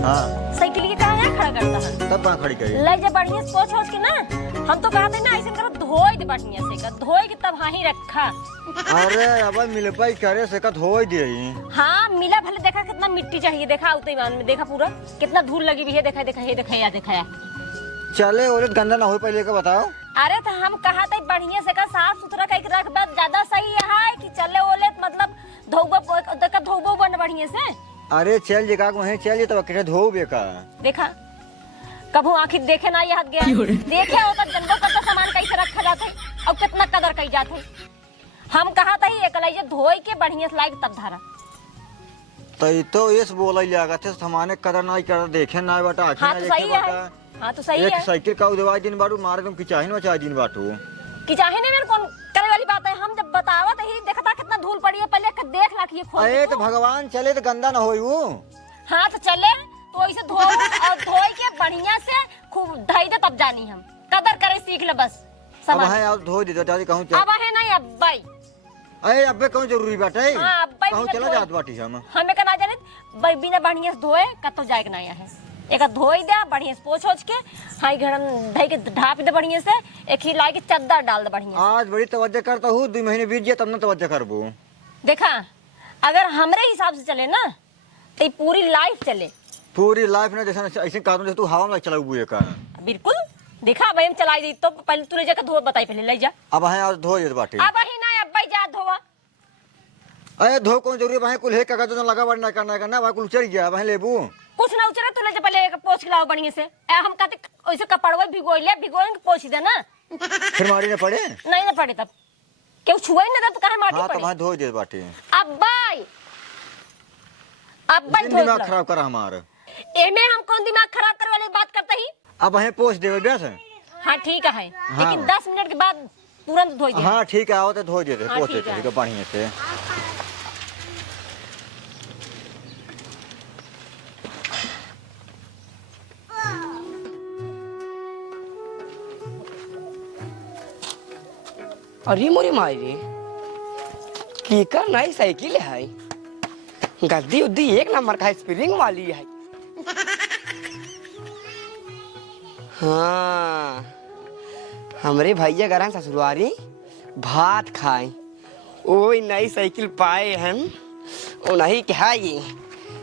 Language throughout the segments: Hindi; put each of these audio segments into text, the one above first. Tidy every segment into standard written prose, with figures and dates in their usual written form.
हाँ साइकिल के कहाँ यहाँ खड़ा करता है? तब कहाँ खड़ी करी? ले जा बढ़िया से पोछ के ना। हम तो कहते ना ऐसे करो धोई दे बढ़िया से का धोई के तब हाँ ही रखा। अरे अब मिल पाई करे से का धोई दे। हाँ मिला भले देखा कितना मिट्टी चाहिए देखा उतई मान में देखा पूरा कितना धूल लगी हुई है देखा देखा ये देखा या देखा। चले और गंदा ना हो पहले का बताओ। अरे तो हम कहा था बढ़िया से का साफ सुथरा कहीं रख बात ज्यादा सही है कि चले ओले मतलब धोबो बन बढ़िया से। अरे चल जे का वहीं चल जे तब किसे धोबे का। देखा कभू आखिर देखे ना ये हट गया देखे होता जनबो का सामान कैसे रखा जाता है और कितना कदर कई जाता है। हम कहा था ही एकलैजे धोई के बढ़िया से लाइक तब धारा तो इस बोला लगा थे सामान कदर नहीं कर देखे ना बटा आखिर हाँ, ना तो देखे सही है। बटा। हाँ तो सही एक है साइकिल का उदवाई दिन बारू मारे तुम किचाही ना चाहे दिन बाटू कि चाहे नहीं मेरे कौन करे वाली बात है। हम जब बतावा तो ही देखा था कितना धूल पड़ी है पहले देख ला कि ये खोल। अरे तो भगवान चले तो गंदा ना होई वो। हाँ तो चले तो ऐसे धो और धोई के बढ़िया से खूब धई दे तब जानी हम कदर करे सीख ले बस अब समझ। है और धो दे तो दादी कहूं अब है नहीं अब भाई। अरे अबे कौन जरूरी बाटे। हाँ, अब भाई कहूं बिना चला धोए। जात बाटी हम हमें का ना जाने भाई बिना बढ़िया से धोए कतो जाए के ना है एक धोई दे बढ़िया से पोछ के हाई घर धई के ढाप दे बढ़िया से एक ही लाई के चद्दर डाल दे बढ़िया आज बड़ी तवज्जो करता हूँ 2 महीने बीत गया तब ना तवज्जो करबो। देखा अगर हमरे हिसाब से चले ना तो पूरी लाइफ चले पूरी लाइफ ना जैसे ऐसे कानून जैसे तू हवा में चलाऊ बुए का। बिल्कुल देखा भाई हम चलाई दी तो पहले तू ले जाकर धो बताई पहले ले जा। अब है और धो दे बाटी। अब ही ना अब भाई जा धोवा। अरे धो कौन जरूरी है कुल है कागज तो लगा बढ़ना करना भाई कुल चल गया वहीं लेबू कुछ ना उचरे तू ले जा पहले पोछ खिलाओ बढ़िया से हम कहते ऐसे कपड़वा भिगोइले भिगोइन के पोछ दे ना फिर मारी ना पड़े। नहीं ना पड़े तब क्यों छुआ ही ना तब कहां माटी हाँ तो पड़े। वहाँ धो दे बाटी। अब भाई दिमाग खराब करा हमारा। एमे हम कौन दिमाग खराब करे वाली बात करते ही। अब वहीं पोछ देवे बेस। हाँ ठीक है हाँ। लेकिन 10 मिनट के बाद तुरंत धो दे। हाँ ठीक है आओ तो धो दे हाँ, पोछ ठीक दे है। बढ़िया से। अरे मोरी मारी कीकर नई साइकिल है गद्दी उद्दी एक नंबर का स्प्रिंग वाली है। हाँ हमरे भैया गरम ससुरारी भात खाए ओई नई साइकिल पाए हैं ओ नहीं क्या ये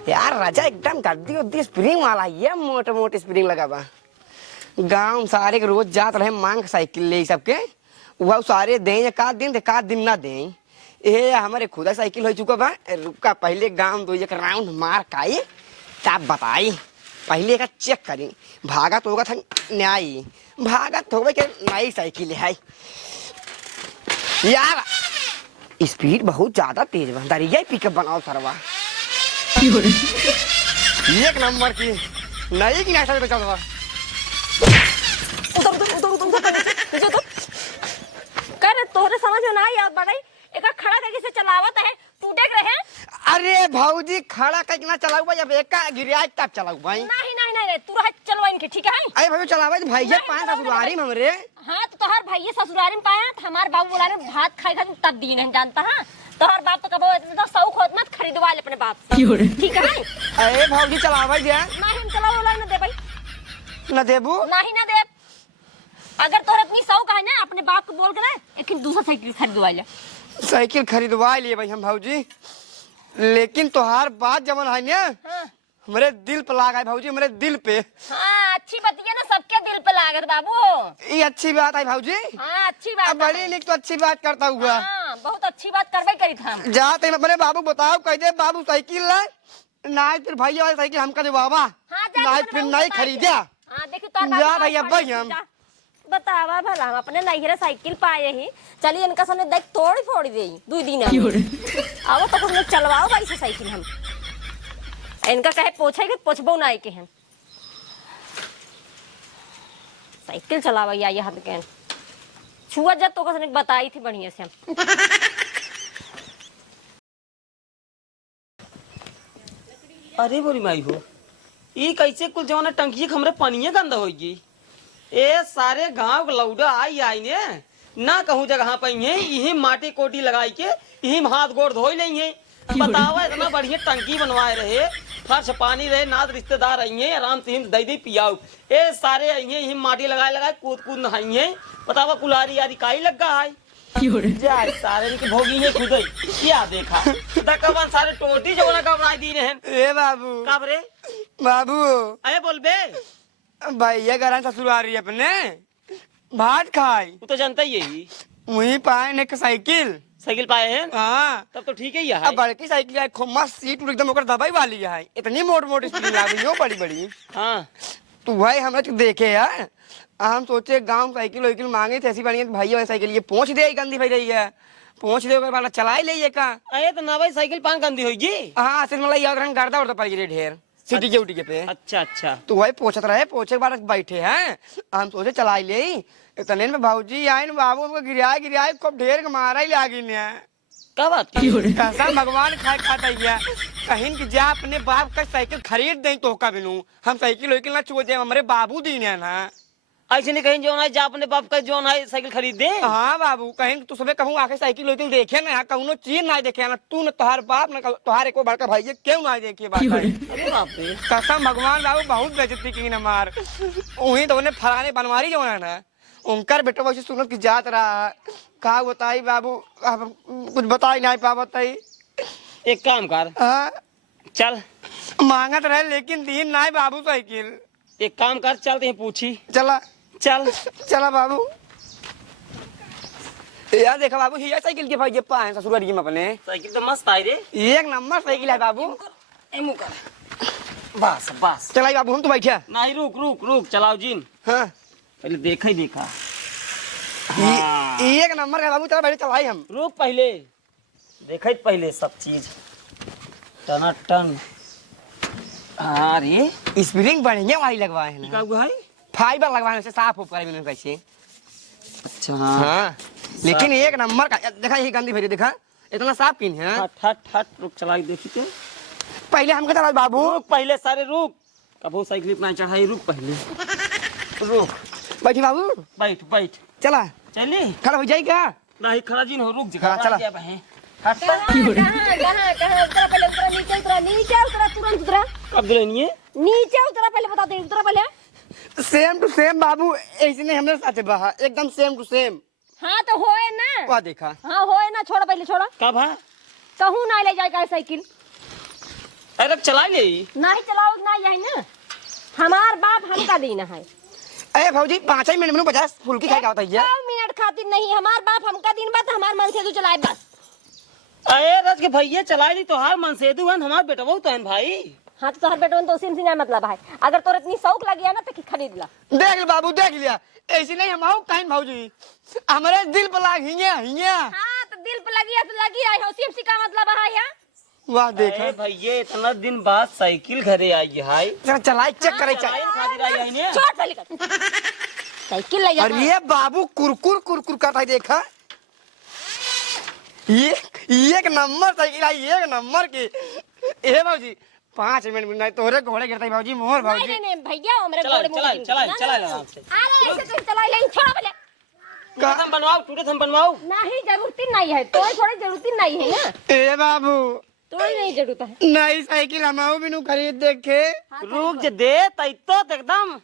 यार राजा एकदम गद्दी उद्दी स्प्रिंग वाला ये मोटे मोटे स्प्रिंग लगा बा गाँव सारे के रोज जात रहे मांग साइकिल ले सबके वह सारे दें का दिन ना दें ये हमारे खुदा साइकिल हो चुका बा रुका पहले गांव दो एक राउंड मार काई तब बताई पहले का चेक करी भागत होगा था न्याय भागत होगा के नई साइकिल है यार स्पीड बहुत ज्यादा तेज बा दरिया पिकअप बनाओ सरवा एक नंबर की नई की नैशनल पे चल रहा उधर कर तोहरे समझ में ना आई याद बढ़ाई एक खड़ा करके से चलावत है तू देख रहे हैं। अरे भाऊजी खड़ा करके ना चलाऊ भाई अब एक का गिरियाज तक चलाऊ भाई नहीं तू रह चलवा इनके ठीक है। अरे भाई चलावे भैया पांच ससुरारी में हमरे। हाँ तो तोहर भैया ससुरारी में पाया हमार बाबू बोला ने भात खाए खातिर तब दी नहीं जानता है तोहर बाप तो कबो इतना शौक होत मत खरीदवा ले अपने बाप से ठीक है। अरे भाऊजी चलावे दे नहीं हम चलाओ वाला न दे भाई न देबू नहीं ना दे। अगर तोर इतनी शौक है ना अपने बाप को बोल के ना एक दूसरा साइकिल खरीदवा ले। साइकिल खरीदवा लिए भाई हम भाऊजी लेकिन तोहार बात जमन है ना हाँ। हमरे दिल पे लाग है भाऊजी हमरे दिल पे। हाँ अच्छी बात है ना सबके दिल पे लागत बाबू ये अच्छी बात है भाऊजी। हाँ अच्छी बात अब बड़ी निक तो अच्छी बात करता हुआ हाँ बहुत अच्छी बात करबे करी था जा ते अपने बाबू बताओ कह दे बाबू साइकिल ला ना फिर भैया वाली साइकिल हमका दे बाबा हाँ, जा ना के फिर बाबू नहीं बताइए। खरीदा हाँ देखी तो जा भैया भैया हम बतावा भला हम अपने नैहरा साइकिल पाए ही चलिए इनका सामने देख तोड़ फोड़ दे 2 दिन अब तो कुछ चलवाओ भाई से साइकिल हम इनका कहे पोछे के पोछबो ना के हैं साइकिल चलावा या ये हाथ के छुआ जब तो कसने बताई थी बढ़िया से हम अरे बोली माई हो ये कैसे कुल जवाना टंकी हमरे पनिया गंदा होगी ए सारे गांव के लौड़ा आई ने ना कहूँ जगह पे यही माटी कोटी लगाई के यही हाथ गोड़ धोई नहीं है बताओ इतना बढ़िया टंकी बनवाए रहे, फर्श पानी रहे, नाद रिश्तेदार आई हैं, आराम से हिम दई दई पियाओ। ए सारे आई हैं, हिम माटी लगाए लगाए कूद कूद नहाई हैं। बतावा कुलारी यारी काई लग गया है। जा सारे की भोगी है खुद ही। क्या देखा दकवन सारे टोटी जो ना घबराई दी रहे। ए बाबू कब रे बाबू अरे बोल बे, भैया घर ससुरारी अपने भात खाई तू तो जानता ही है। वहीं पाए ने साइकिल साइकिल पाए हैं हाँ तब तो ठीक है यार। अब बड़की साइकिल है खूब मस्त सीट एकदम ओकर दबाई वाली है, इतनी मोट मोट स्प्रिंग लागी हो बड़ी बड़ी। हाँ तू भाई हमरा तो देखे यार, हम सोचे गांव साइकिल वाइकिल मांगे थे ऐसी बढ़िया भैया साइकिल ये पहुंच दे गंदी भाई रही है, पहुंच दे ओकर बाद चला ही ले का। अरे तो ना भाई साइकिल पान गंदी होगी। हाँ सिर्फ मतलब याद रंग गर्दा उड़ता पड़ गई ढेर सिटी के उठी के पे। अच्छा अच्छा तू भाई पोछत रहे, पोछे के बाद बैठे हैं, हम सोचे चला ले इतने में भाऊजी आए न बाबू हमको गिराए खूब ढेर के मारा ही लागी ने। क्या बात की? कैसा भगवान खाए खाता है कहीं कि जा अपने बाप का साइकिल खरीद दें तो का बिनू हम साइकिल वाइकिल ना छुए हमारे बाबू दी ने ना। ऐसे नहीं कहीं जो ना जा अपने बाप का जो ना साइकिल खरीद दे। हाँ बाबू कहीं तू सुबह कहूँ आके साइकिल वाइकिल देखे ना कहूँ चीज ना देखे ना तू न तोहार बाप न तोहार एको बड़का भाई क्यों ना देखे बात अरे बाप रे कसम भगवान बाबू बहुत बेइज्जती की न मार वही तो उन्हें फराने बनवारी जो है ना उनकर बेटा वैसे सुनत की जात रहा का बताई बाबू अब कुछ बताई नहीं पा बताई। एक काम कर हाँ चल, मांगत रहे लेकिन दीन नहीं बाबू साइकिल। एक काम कर चलते हैं पूछी। चला चल चला बाबू यार देखा बाबू ये साइकिल के भाई ये पाए ससुराल में अपने साइकिल तो मस्त आई रे। एक नंबर साइकिल है बाबू। बस बस चलाई बाबू हम तो बैठे नहीं रुक रुक रुक चलाओ जीन हाँ पहले देखा ही देखा। एक नंबर का बाबू चला बैठे चलाई हम रुक पहले देखा ही पहले सब चीज टना टन। अरे स्प्रिंग बढ़िया वाली लगवाए हैं क्या ना हुआ है? फाइबर लगवाने से साफ हो पाए कैसे। अच्छा हाँ लेकिन एक नंबर का देखा ये गंदी भेजी देखा इतना साफ किन है। हट हट हट रुक चला देखी तो पहले हमको चला बाबू रुक पहले सारे रुक कबो साइकिल अपना चढ़ाई रुक पहले रुक बैठी बाबू बैठ बैठ चला चले खड़ा हो जाएगा। नहीं खड़ा जीन हो रुक हाँ, चला। हट उतरा पहले उतरा नीचे उतरा तुरंत उतरा कब दिलानी है? नीचे उतरा पहले बता दे उतरा पहले। सेम टू सेम बाबू ऐसे नहीं हमारे साथ बहा एकदम सेम टू सेम। हाँ तो होए ना। वाह देखा हाँ होए ना छोड़ा पहले छोड़ा कब है? कहूँ ना ले जाएगा साइकिल अरे चला ले नहीं चलाओ ना यही ना हमार बाप हमका देना है। अरे भाजी 5 मिनट में 50 फुल्की खाएगा बताइए। 1 मिनट खातिर नहीं हमार बाप हमका दिन बात हमार मन से तू चलाए बस। अरे रज के भैया चला ली तो हार मन से दू हमार बेटा वो तो है भाई। हाँ तो हर बेटों तो सिम मतलब है अगर तोर इतनी शौक लगी है ना तो खरीद ला। देख ले बाबू देख लिया ऐसे नहीं हम आओ कहीं भाजी हमारे दिल पर लाग हिया हिया। हाँ तो दिल पे लगी है तो लगी रही हो सिम का मतलब है यहाँ। वाह देखा अरे भैया इतना दिन बाद साइकिल घरे आई है जरा चलाई चेक करे चल। खातिर आई है ने छोड़ पहले कर साइकिल ले जा। अरे बाबू कुरकुर कुरकुर करता है देखा ये एक नंबर साइकिल आई एक नंबर की। ए भाजी 5 मिनट में नहीं तोरे घोड़े गिरता है भाजी मोहर नहीं भाजी। नहीं नहीं भैया मेरे चला घोड़े चला मुंह चला ना, चला ना, आराम से अरे ऐसे तो चला ले छोड़ा पहले। टूटे बनवाओ टूटे थम बनवाओ। नहीं जरूरत नहीं है तो थोड़ी जरूरत नहीं है ना ए बाबू थोड़ी नहीं जरूरत है। नई साइकिल हम आओ बिनु खरीद देखे। रुक जे दे तई तो एकदम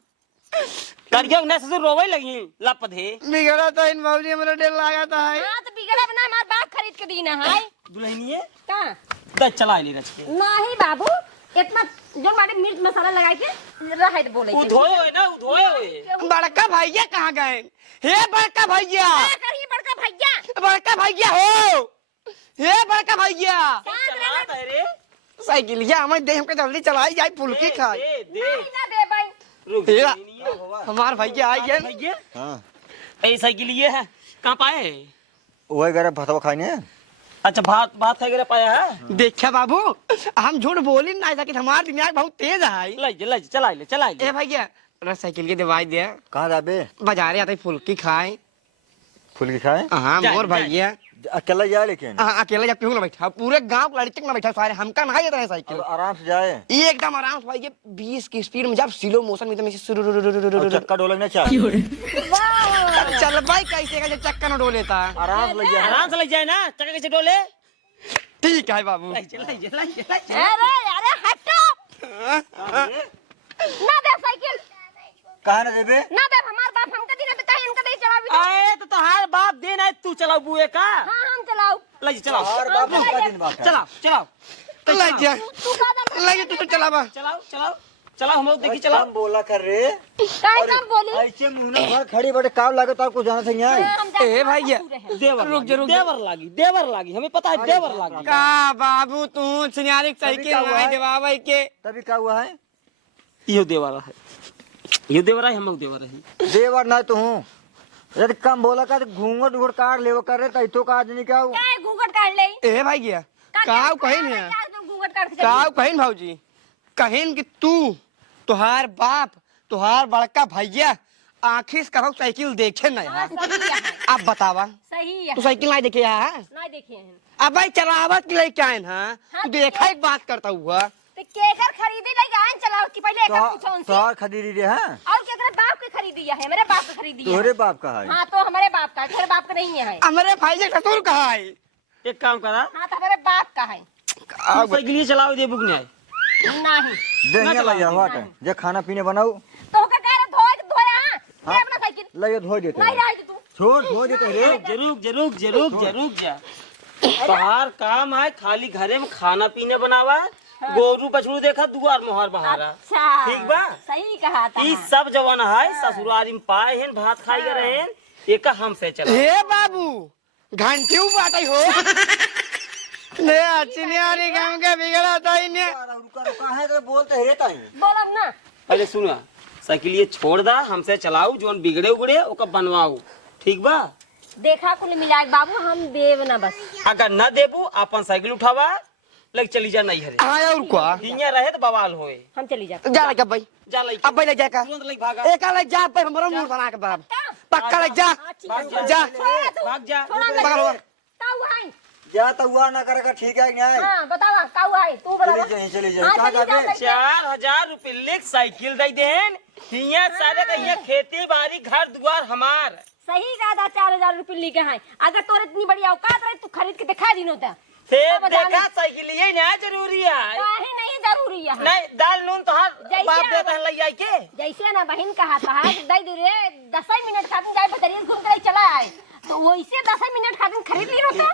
करियो ने से रोवे लगी लप दे बिगड़ा तो इन भाजी हमारा डेल लगा था है। हाँ तो बिगड़ा बना हमार बाप खरीद के दीना है। दुल्हनिए कहाँ द चला ले रच के नहीं बाबू इतना जो मारे मिर्च मसाला लगा के रहे तो बोले उधोए होए ना उधोए होए। बड़का भैया कहाँ गए? हे बड़का भैया करिए बड़का भैया बड़का भैया हो हे बड़का भैया चला रे साइकिलिया हमें दे हमके जल्दी चलाई जाए फुल्की खाए। दे दे नहीं ना दे भाई। रुक हे दुल्हनिए होवा हमार भैया आई है। भैया हाँ ऐ साइकिल ये है कहां पाए? वही गए भतवा खाने। अच्छा भात भात वगैरह पाया है। देखा बाबू हम झूठ बोल ही नहीं सके हमारा दिमाग बहुत तेज है। ले चला ले ए भैया अरे साइकिल की दवाई दे कहाँ जाबे? बाजारे आते फुल्की खाए। फुल्की खाए? हाँ जाए, मोर जाए। भैया अकेला जाए लेकिन अकेले जब क्यों ना बैठा पूरे गांव के लड़के ना बैठा सारे हमका नहीं आता है साइकिल अब आराम से जाए एकदम आराम से भाई 20 की स्पीड में जब स्लो मोशन में और एकदम चक्का डोलना चाहिए। वाह चल भाई कैसे का चक्कर न डोलेता। आराम से लग जाए आराम से लग जाए ना चक्का कैसे डोले ठीक है बाबू। अरे अरे हटो ना दे साइकिल कहाँ ना देबे ना दे हमार बाप हमके दिन पे कहीं इनका दे चलावी आए तो तोहार बाप दिन है तू चलाओ बुए का हां हम चलाओ ले चलाओ और बाप का दिन बाप चलाओ चलाओ लग जा तू का दे लग जा तू चला बा। चलाओ चलाओ चलाओ हम लोग देखी चलाओ कम बोला कर रे काहे कम बोली ऐसे मुंह भर खड़ी बड़े काम लगे तो आपको जाना चाहिए हम जा ए भैया देवर रुक जा, रुक जा। देवर लागी हमें पता है देवर लागी। का बाबू तू सिनियारी साइकिल क्या हुआ नहीं है? देवावे के तभी क्या हुआ है यो देवर है यो देवर है हम लोग देवर है। देवर ना तू यदि कम बोला कर घूंघट घूंघट काट ले वो कर रहे तई तो का आज नहीं क्या हो काहे घूंघट काट ले ए भैया काव कहिन है घूंघट काट के काव कहिन भाऊजी कहिन कि तू तुहार बाप तुहार बड़का भैया आखिर कहो साइकिल देखे ना यार। आप बतावा सही है तू साइकिल नहीं देखे है नहीं देखे हैं अब भाई चलावत के लिए क्या है ना तू देखा एक बात करता हुआ तो केकर खरीदी लगे आन चलाओ कि पहले एक पूछो उनसे तोहार खरीदी रे हैं और केकर बाप के खरीदी है मेरे बाप के खरीदी है तोहरे बाप का है हां तो हमारे बाप का है तेरे बाप का नहीं है हमारे भाई ने ससुर कहा है एक काम करा हां तो हमारे बाप का है तू साइकिल चलाओ दे बुक नहीं आए नहीं देने लगे हट जे खाना पीने बनाऊ तो का कह रहा धोया हां अपना साइकिल लगे धो देते नहीं रही तू छोड़ धो देते रे जरूर जा बाहर काम है खाली घरे में खाना पीने बनावा गोरू बछड़ू देखा दुआर मोहर बहारा अच्छा ठीक बा सही कहा था ई सब जवान है ससुरारी में पाए हैं भात खाई के रहे हैं एक हमसे चला हे बाबू घंटी बाटे हो ने चिनियारी गांव के बिगड़ा था इन्हें रुका रुका है तो बोलते रे ताई बोलब ना पहले सुना साइकिल ये छोड़ दा हमसे चलाऊ जोन बिगड़े उगड़े ओका बनवाऊ ठीक बा देखा कुल मिलाए बाबू हम देव ना बस अगर न देबू अपन साइकिल उठावा लग चली जा नहीं हरे आया और क्या हियां रहे तो बवाल होए हम चली जाते जा लगा भाई जा लई अब भाई ले जाएगा तुरंत लई भागा एक अलग जा पे हमरो मुंह बना के बराबर पक्का लग जा जा भाग जा पकड़ो काऊ है जा तो हुआ ना करेगा ठीक है नहीं हां बतावा काऊ है तू बता चली जाए हाँ, कहाँ चली जाबे जाओ। 4000 रुपए लेक साइकिल दे देन हियां सारे का हियां खेती बाड़ी घर दुआर हमार सही कहा था 4000 रुपए लेके हैं अगर तोरे इतनी बड़ी औकात रही तू खरीद के दिखा दी होता फिर अब बताने- देखा साइकिल ये ना जरूरी है काहे नहीं जरूरी है नहीं दाल नून तो हर जैसे बाप आप- देता है लई आई के जैसे ना बहन कहा था दे दे रे 10 मिनट खातिर जाए बदरिया घूम के चला आए तो वैसे 10 मिनट खातिर खरीद ली होता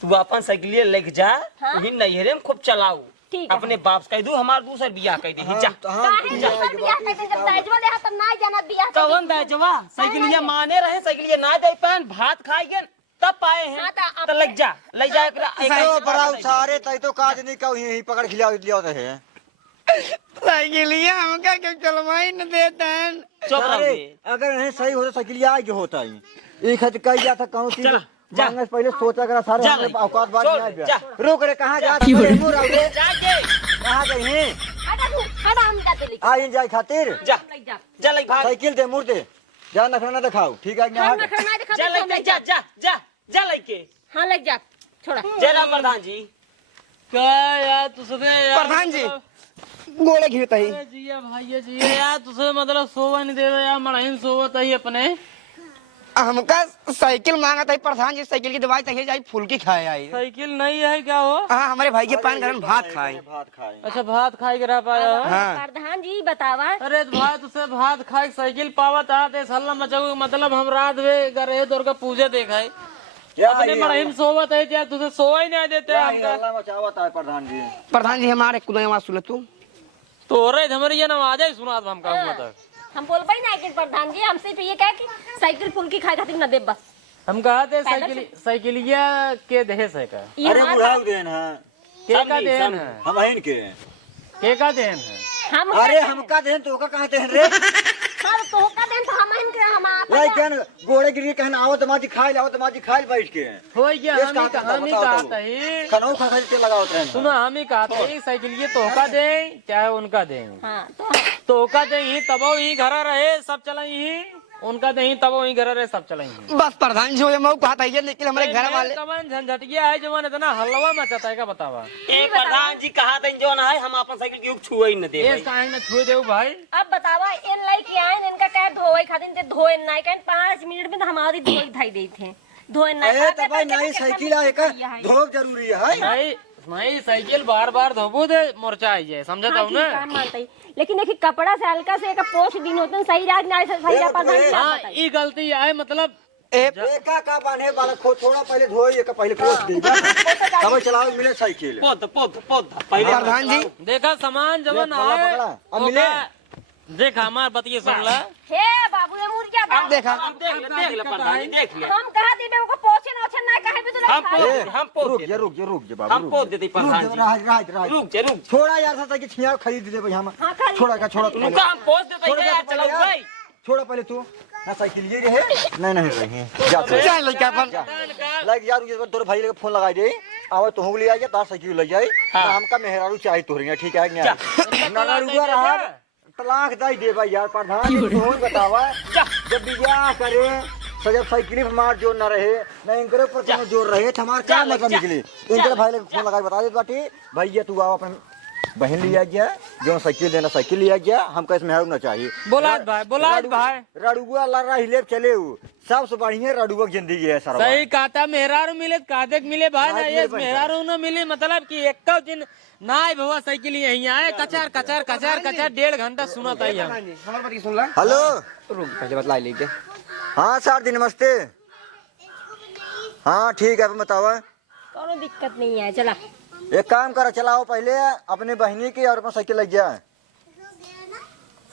तू अपन साइकिल लेके जा हाँ? वही नैहरे में खूब चलाऊ ठीक है। अपने बाप से कह दू हमार दूसर बियाह कह दी जा काहे नहीं बियाह करते जब दाजवा ले तब ना जाना बियाह करते। कवन बेचवा साइकिल ये माने रहे साइकिल ये ना दे पान भात खाएगे तब पाए हैं हाँ, तो तो लग जा ले जा तो बड़ा सारे तई तो काज नहीं का यही पकड़ खिला लिया होता है साइकिल हमका क्यों चलवाई न देता है चुप रहो अरे बे। अगर नहीं सही होता साइकिल आज जो होता है एक हद कह जाता कहूं चीज चला, जा। मांगने से पहले सोचा करा सारे जा हमने भाई, औकात बात छोड़ नहीं दे, आया जा। रुक रे कहां जा मुंह राउरे जाके कहां गई हैं हटा तू हटा हम जाते लेके आ इन जाए खातिर जा हम लग जा जा लई भाग साइकिल दे मुड़ दे जा नखरा दिखाओ ठीक है हम ना ना करना दिखा जा लई जा जा जा जा लई के हां लग जा छोड़ा जय राम प्रधान जी क्या यार तुझसे यार प्रधान जी गोले घिरता ही जिया भाई जिया यार तुझे मतलब सोवा नहीं दे रहा यार मड़ाइन सोवत है अपने हमका साइकिल मांगा था प्रधान जी साइकिल की दवाई चाहिए जाई फुल्की खाए आई साइकिल नहीं है क्या हो हाँ हमारे भाई के पान घर में भात खाए भात खाए अच्छा भात खाई के रह पाया हो? हाँ प्रधान जी बतावा अरे तो भाई तुझसे भात खाई साइकिल पावत आते सल्ला मचाऊ मतलब हम रात में गए दुर्गा पूजा देखा है अपने मड़ाइन सोवत है यार तुझे सोवा ही नहीं देते हमका अल्लाह मचावत है प्रधान जी हमारे कुछ आवाज सुने तू तो हो रहे हमारी ये नवाज ही सुना था हमका हुआ था हम बोल पाई ना कि प्रधान जी हमसे तो ये कहे कि साइकिल फुल्की खाए खातिर न दे बस हम कहा थे साइकिलिया के दहेज है का ये अरे हमारा- बुढ़ाऊ देन है के का देन है हम आइन के का देन है हम अरे हमका देन तो का कहां देन रे हाँ, तो का दिन तो हम इनके हम लाई कहन गोड़े गिरी कहन आवत माजी खाइल आवत माजी खाइल बैठ के हो गया ये हम ही कहाँ कहा बताओ था ही कनौ खा खा के लगावत रहन सुनो हम ही कहा था ही साइकिल ये तोहका दे चाहे उनका दे हाँ तो तोहका दे ही तब ही घर रहे सब चलाई ही उनका दे ही तब ही घर रहे सब चलाई बस प्रधान जी ये मऊ कहा था ये लेकिन हमारे घर वाले तमन झंझटिया है जवान इतना हलवा मचाता है का बतावा ए प्रधान जी कहा था जो ना है हम अपन साइकिल के छुए ही न दे ये काहे न छुए देऊ भाई अब बतावा इन लाई के आए इनका क्या धोए खातिर ते धोए नहीं कहीं 5 मिनट में तो हमारी धोई धाई दी थे धोए ना अरे तब भाई नई साइकिल आए का धोब जरूरी है नहीं नहीं साइकिल बार बार धोबो दे मोर्चा आई जाए समझा हाँ, तब ठीक है, ना हम मानते ही। लेकिन देखिए कपड़ा से हल्का से एक पोछ दिन होते हैं, सही रात ना सही रात प्रधान जी आप हाँ बताइए। ये गलती है मतलब एका का बाने वाला खो थोड़ा पहले धोई एक पहले पोछ दी तब चलाओ मिले साइकिल पोत पहले प्रधान जी देखा सामान जवन पकड़ा, है पकड़ा। अब मिले? देखा हमार बतिये सुन ला हे बाबू ये मुर्गिया अब देखा हम देख ले प्रधान जी देख ले हम कहा दी को पोछे नोछे ना कहे भी तो हम पोत रुक देते जा रुक जा बाबू हम पोत देते प्रधान जी राज रुक छोड़ा यार सा कि छिया खरीद दे भाई हम हाँ, खरीद। छोड़ा का छोड़ा रुका हम पोत देते यार चलाओ भाई छोड़ा पहले तू ना साइकिल ये रहे नहीं रहे जा तू चल लड़का अपन लाइक यार ये तोरे भाई के फोन लगा दे आवे तो हो ले आ जा तार साइकिल ले जाए हमका मेहरारू चाहिए तोरे ठीक है ना रुका रहा तलाक दाई दे भाई यार प्रधान जी तू ही बतावा जब बियाह करे सजब साइकिल पर मार जोर ना रहे ना इनकरे ऊपर कोनो जोर रहे हमार क्या मतलब निकली इनकरे भाई ले फोन लगा बता दे बाटी भैया तू आओ अपन बहन लिया गया जो साइकिल देना साइकिल लिया गया हमको इसमें हरू ना चाहिए बोला भाई रडुआ लड़ा हिले चले सबसे बढ़िया रडुआ जिंदगी है सर सही कहता मेहरारू मिले कादक मिले भाई ना ये मेहरारू न मिले मतलब कि एक दिन ना भवा साइकिल यहीं आए कचार कचार कचार कचार 1.5 घंटा सुना था हम हमारे बात सुन ला हेलो रुक पहले बतला लीजिए हाँ सर जी नमस्ते हाँ ठीक है बताओ कोनो दिक्कत नहीं है चला एक काम करो चलाओ पहले अपने बहनी की और अपना साइकिल लग गया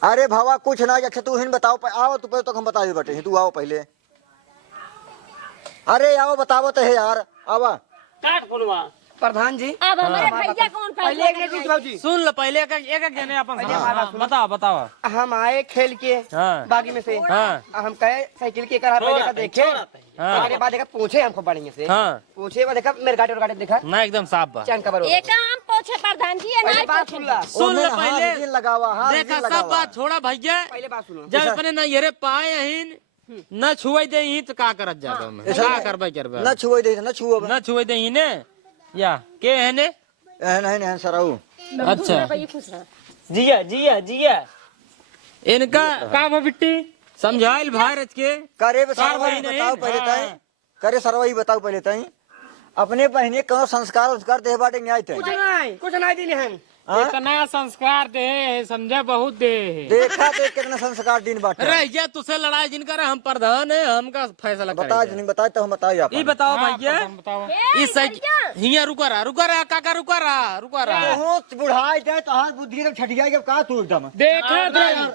अरे भावा कुछ ना अच्छा तू हिन बताओ आओ तू पहले तो हम बता दे बटे तू आओ पहले अरे आओ बताओ तो है यार आवा काट फोनवा प्रधान जी अब हमारे भैया कौन पहले एक चीज बाबूजी सुन लो पहले एक जने अपन बताओ बताओ हम आए खेल के हाँ। बागी में से हाँ। हम कहे साइकिल के कर पहले का देखे हाँ। उसके बाद देखा पूछे हमको बढ़िया से हाँ पूछे बाद देखा मेरे गाड़ी देखा ना एकदम साफ बा चैन कवर एक आम पोछे प्रधान जी है पहले ना बात सुन ला सुन लो पहले लगावा हाँ देखा सब बात छोड़ा भैया पहले बात सुनो जब अपने न येरे पाए हिन न छुए दे ही तो का करत जाबे में का करबे करबे न छुए दे न छुओ न छुए दे ही ने या के है ने नहीं नहीं सराऊ अच्छा भैया खुश रहा जिया इनका का बिट्टी समझाइल भाई रच के करे कारवाई सरवाई नहीं। बताओ पहले हाँ। ताई करे सरवाई बताओ पहले ताई अपने बहने कौन संस्कार उसकार दे बाटे न्याय ताई कुछ नहीं दिले हैं इतना संस्कार दे समझे बहुत दे देखा तो कितना संस्कार दिन बाटे अरे ये तुझसे लड़ाई जिनका हम प्रधान है हमका फैसला बता करेंगे नहीं बताए तो हम बताइए आप ये बताओ भैया इस हिया रुका रहा काका रुका रहा बहुत बुढ़ाई दे तो हाथ बुद्धि तक छटिया के का तू एकदम देखा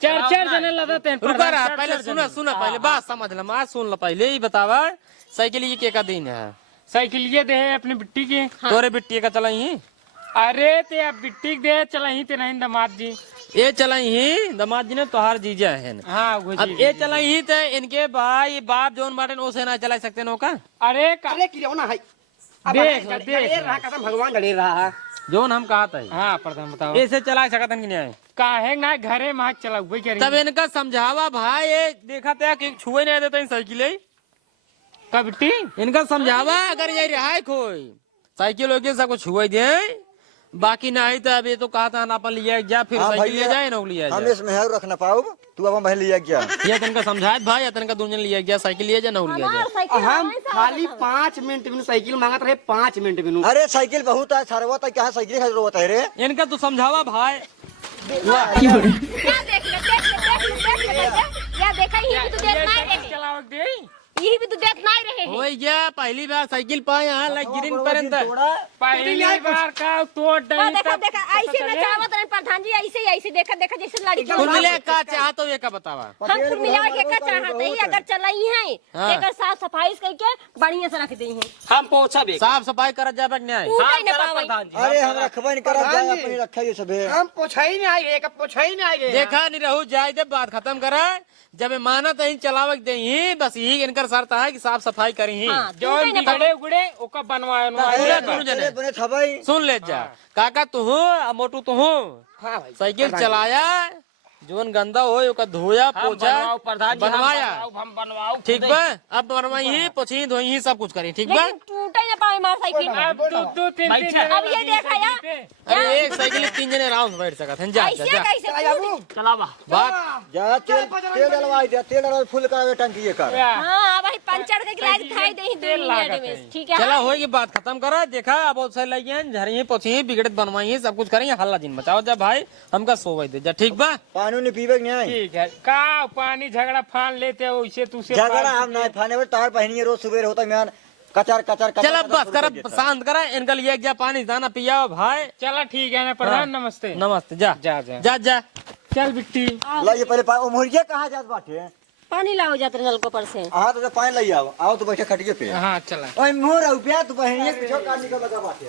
चार जने लगाते हैं रुका रहा पहले सुना पहले बात समझ लो बात सुन लो पहले ही बतावा साइकिल ये का दिन है साइकिल ये दे अपनी बिट्टी की तोरे बिट्टी का चलाई ही अरे ते अब बिट्टी दे चला ही ते नहीं दमाद जी ये चलाई ही दामाद जी ने तोहार जीजा है हाँ वो अब जी ये चलाई ही तो इनके भाई बाप जोन बाटे ओसे ना चला सकते नो का अरे अरे क्यों ना है देख रहा कसम भगवान डरे रहा जोन हम कहा था हाँ प्रधान बताओ ऐसे चला सकतन कि नहीं काहे ना घरे में चला वही कह तब रही इनका समझावा भाई ये देखा था कि छुए नहीं देते साइकिल का बिट्टी इनका समझावा अगर ये रहा कोई साइकिल होगी सब कुछ छुए दे बाकी नहीं तो अभी तो कहा था अपन लिया जा फिर हाँ साइकिल भैया, ले जाए ना लिया हम जाए इसमें है रख ना पाओ तू अब बहन लिया क्या ये तनका समझाए भाई तनका दूसरे लिया गया साइकिल लिया जा ना लिया जाए साइकिल हम खाली 5 मिनट में साइकिल मांगत रहे 5 मिनट में अरे साइकिल बहुत है सरवत है क्या साइकिल का जरूरत है रे इनका तो समझावा भाई या देख ले या देखा ये भी तो देख नहीं रहे चलाओ दे ये भी तो देख नहीं रहे हैं हो गया पहली बार साइकिल पाए यहाँ लाइक गिरिन पर्यंत पहली बार का तोड़ हाँ, डली देखा देखा ऐसे ना चाहत रहे प्रधान जी ऐसे देखा जैसे लड़की कुल मिले का चाहत हो ये का बतावा हम कुल मिला के का चाहत है अगर चलाई है हाँ। एकर साफ सफाई करके बढ़िया से रख दी है हम पहुंचा भी साफ सफाई करत जाबे कि नहीं टूटे न पावे अरे हम रखबे नहीं करब जाए अपनी रखा ये सब है हम पूछा ही नहीं आए एक पूछा ही नहीं आए देखा नहीं रहू जाए जब बात खत्म करा जब माना तही चलावक दे ही बस यही इनकर शर्त है कि साफ सफाई करी ही हाँ, जो टूटे न पावे बिगड़े उगड़े ओका बनवाए पूरा दोनों जने बने थबाई सुन ले जा काका तू मोटू तू हाँ भाई साइकिल चलाया जोन गंदा हो ओका धोया पोछा प्रधान जी बनवाया हम बनवाओ ठीक बा अब बनवाई ही पोछी धोई ही सब कुछ करी ठीक बा लेकिन टूटे न पावे मार साइकिल अब दो तीन अब ये देखा या अरे एक साइकिल 3 जने आराम से बैठ सकत हैं जा ऐसे जा कैसे टूट- चलावा बात जा तेल डलवाई दे तेल डलवाई फुल करावे टंकी ये कर हाँ भाई पंचर के गिलास खाई दे ही 2 मिनट में, ठीक है? चला होगी बात खत्म करा। देखा अब बहुत सारे लगी हैं, झरिये पोछिए बिगड़त बनवाइए, सब कुछ करेंगे, हल्ला दिन बचाओ जा भाई, हमका सोवे दे जा, ठीक बा? पानी नहीं पीवे नहीं आई ठीक है का पानी झगड़ा फान लेते हो वैसे तू से झगड़ा हम नहीं फाने में तार पहनी रोज सुबह होता मैं कचर कचर कचर चल अब बस कर, शांत करा इनका लिए एक जा पानी दाना पियाओ भाई। चला ठीक है ना प्रधान, नमस्ते। नमस्ते, जा जा जा जा जा। चल बिट्टी। ला ये पहले उमरिया कहाँ जात बाटे पानी लाओ जाते नलको पर से। हाँ तो पानी लई आओ तो बैठे खटिए पे। हाँ चला। ओए मोर रुपया तू बहनिया पीछे काट निकल लगा बाटे।